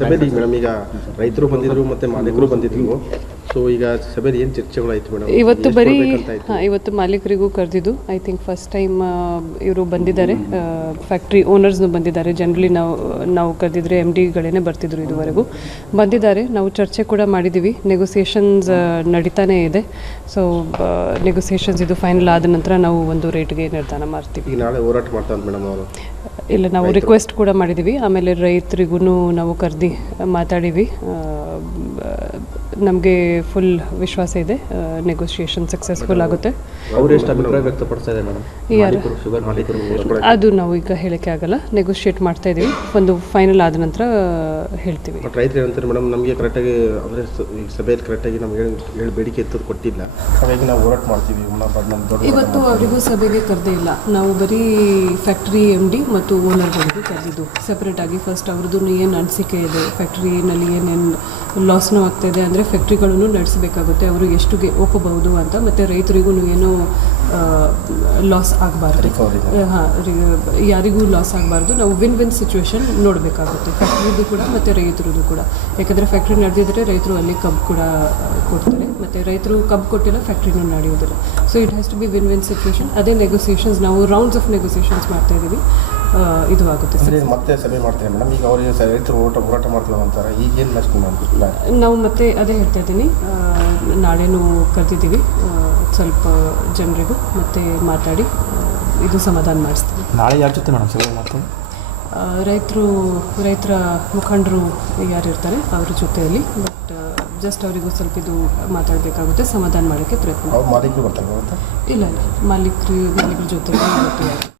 ಸಭೆಯಲ್ಲಿ ಮೇಡಮ್ ಈಗ ರೈತರು ಬಂದಿದ್ರು ಮತ್ತೆ ಮಾಲೀಕರು ಬಂದಿದ್ರು. ಸೊ ಈಗ ಸಭೆಯಲ್ಲಿ ಏನು ಚರ್ಚೆಗಳಾಯ್ತು ಮೇಡಮ್? ಇವತ್ತು ಬರೀ ಹಾಂ ಇವತ್ತು ಮಾಲೀಕರಿಗೂ ಕರೆದಿದ್ದು. ಐ ಥಿಂಕ್ ಫಸ್ಟ್ ಟೈಮ್ ಇವರು ಬಂದಿದ್ದಾರೆ. ಫ್ಯಾಕ್ಟ್ರಿ ಓನರ್ಸ್ನು ಬಂದಿದ್ದಾರೆ. ಜನರಲಿ ನಾವು ನಾವು ಕರೆದಿದ್ರೆ ಎಂ ಡಿಗಳೇ ಬರ್ತಿದ್ರು ಇದುವರೆಗೂ. ಬಂದಿದ್ದಾರೆ. ನಾವು ಚರ್ಚೆ ಕೂಡ ಮಾಡಿದ್ದೀವಿ ನೆಗೋಸಿಯೇಷನ್ಸ್ ನಡೀತಾನೇ ಇದೆ. ಸೊ ನೆಗೋಸಿಯೇಷನ್ಸ್ ಇದು ಫೈನಲ್ ಆದ ನಂತರ ನಾವು ಒಂದು ರೇಟ್ಗೆ ನಿರ್ಧಾರ ಮಾಡ್ತೀವಿ. ಈಗ ನಾಳೆ ಹೋರಾಟ ಮಾಡ್ತಾರೆ ಮೇಡಮ್ ಅವರು. ಇಲ್ಲ ನಾವು ರಿಕ್ವೆಸ್ಟ್ ಕೂಡ ಮಾಡಿದ್ದೀವಿ ಆಮೇಲೆ ರೈತರಿಗೂ ನಾವು ಕರೆದು ಮಾತಾಡೀವಿ. ನಮಗೆ ಫುಲ್ ವಿಶ್ವಾಸ ಇದೆ ನೆಗೋಷಿಯೇಷನ್ ಸಕ್ಸಸ್ಫುಲ್ ಆಗುತ್ತೆ. ಯಾರು? ಅದು ನಾವು ಈಗ ಹೇಳಕ್ಕೆ ಆಗಲ್ಲ ನೆಗೋಷಿಯೇಟ್ ಮಾಡ್ತಾ ಇದ್ದೀವಿ ಒಂದು ಫೈನಲ್ ಆದ ನಂತರ ಹೇಳ್ತೀವಿ. ರೈತರು ಏನಂತಾರೆ ಮೇಡಮ್ ನಮಗೆ ಕರೆಕ್ಟಾಗಿ ಅಂದರೆ ಸಭೆಯಲ್ಲಿ ಕರೆಕ್ಟಾಗಿ ನಮ್ಗೆ ಹೇಳಿ ಬೇಡಿಕೆ ಎತ್ತದು ಕೊಟ್ಟಿಲ್ಲ. ಹಾಗಾಗಿ ನಾವು ಹೋರಾಟ ಮಾಡ್ತೀವಿ ಇವತ್ತು ಅವರಿಗೂ ಸಭೆಗೆ ಕರೆದೇ ಇಲ್ಲ. ನಾವು ಬರೀ ಫ್ಯಾಕ್ಟ್ರಿ ಎಂ ಡಿ ಮತ್ತು ಓನರ್ಗಳಿಗೆ ಕರೆದಿದ್ದು. ಸೆಪ್ರೇಟಾಗಿ ಫಸ್ಟ್ ಅವ್ರದ್ದು ಏನು ಅನಿಸಿಕೆ ಇದೆ ಫ್ಯಾಕ್ಟ್ರಿನಲ್ಲಿ ಏನೇನು ಲಾಸ್ನೂ ಆಗ್ತಾಯಿದೆ ಅಂದರೆ ಫ್ಯಾಕ್ಟ್ರಿಗಳನ್ನು ನಡೆಸಬೇಕಾಗುತ್ತೆ. ಅವರು ಎಷ್ಟು ಒಪ್ಪಬಹುದು ಅಂತ ಮತ್ತು ರೈತರಿಗೂ ಏನು ಲಾಸ್ ಆಗಬಾರ್ದು. ಹಾಂ ಯಾರಿಗೂ ಲಾಸ್ ಆಗಬಾರ್ದು. ನಾವು ವಿನ್ ವಿನ್ ಸಿಚುವೇಶನ್ ನೋಡಬೇಕಾಗುತ್ತೆ ಫ್ಯಾಕ್ಟ್ರಿದು ಕೂಡ ಮತ್ತು ರೈತರದ್ದು ಕೂಡ. ಯಾಕಂದರೆ ಫ್ಯಾಕ್ಟ್ರಿ ನಡೆದಿದ್ರೆ ರೈತರು ಅಲ್ಲಿ ಕಬ್ಬು ಕೂಡ ಕೊಡ್ತಾರೆ. ಮತ್ತು ರೈತರು ಕಬ್ಬು ಕೊಟ್ಟಿಲ್ಲ ಫ್ಯಾಕ್ಟ್ರಿನೂ ನಡೆಯೋದಿಲ್ಲ so it has to be win win situation ಅದೇ ನೆಗೋಸಿಯೇಷನ್ಸ್ ನಾವು ರೌಂಡ್ಸ್ ಆಫ್ ನೆಗೋಸಿಯೇಷನ್ಸ್ ಮಾಡ್ತಾ ಇದ್ದೀವಿ. ಇದು ಆಗುತ್ತೆ ಮತ್ತೆ ಸಭೆ ಮಾಡ್ತೀನಿ ಮೇಡಮ್? ಈಗ ಅವರಿಗೆ ರೈತರು ಹೋರಾಟ ಹೋರಾಟ ಮಾಡ್ತೀವಿ ಅಂತಾರೆ ಈಗ ಏನು ನೆಕ್ಸ್ಟ್ ನಾವು ಮತ್ತೆ ಅದೇ ಹೇಳ್ತಾ ಇದ್ದೀನಿ. ನಾಳೆನೂ ಕರೆದಿದ್ದೀವಿ. ಸ್ವಲ್ಪ ಜನರಿಗೂ ಮತ್ತೆ ಮಾತಾಡಿ ಇದು ಸಮಾಧಾನ ಮಾಡಿಸ್ತೀವಿ ನಾಳೆ ಯಾರ ಜೊತೆ ಮೇಡಮ್ ಸಭೆ ಮತ್ತೆ? ರೈತರು ರೈತರ ಮುಖಂಡರು ಯಾರಿರ್ತಾರೆ ಅವ್ರ ಜೊತೆಯಲ್ಲಿ ಬಟ್ ಜಸ್ಟ್ ಅವರಿಗೂ ಸ್ವಲ್ಪ ಇದು ಮಾತಾಡಬೇಕಾಗುತ್ತೆ ಸಮಾಧಾನ ಮಾಡೋಕ್ಕೆ ಪ್ರಯತ್ನ ಇಲ್ಲ ಇಲ್ಲ. ಮಾಲೀಕರು ಮಾಲೀಕರ ಜೊತೆ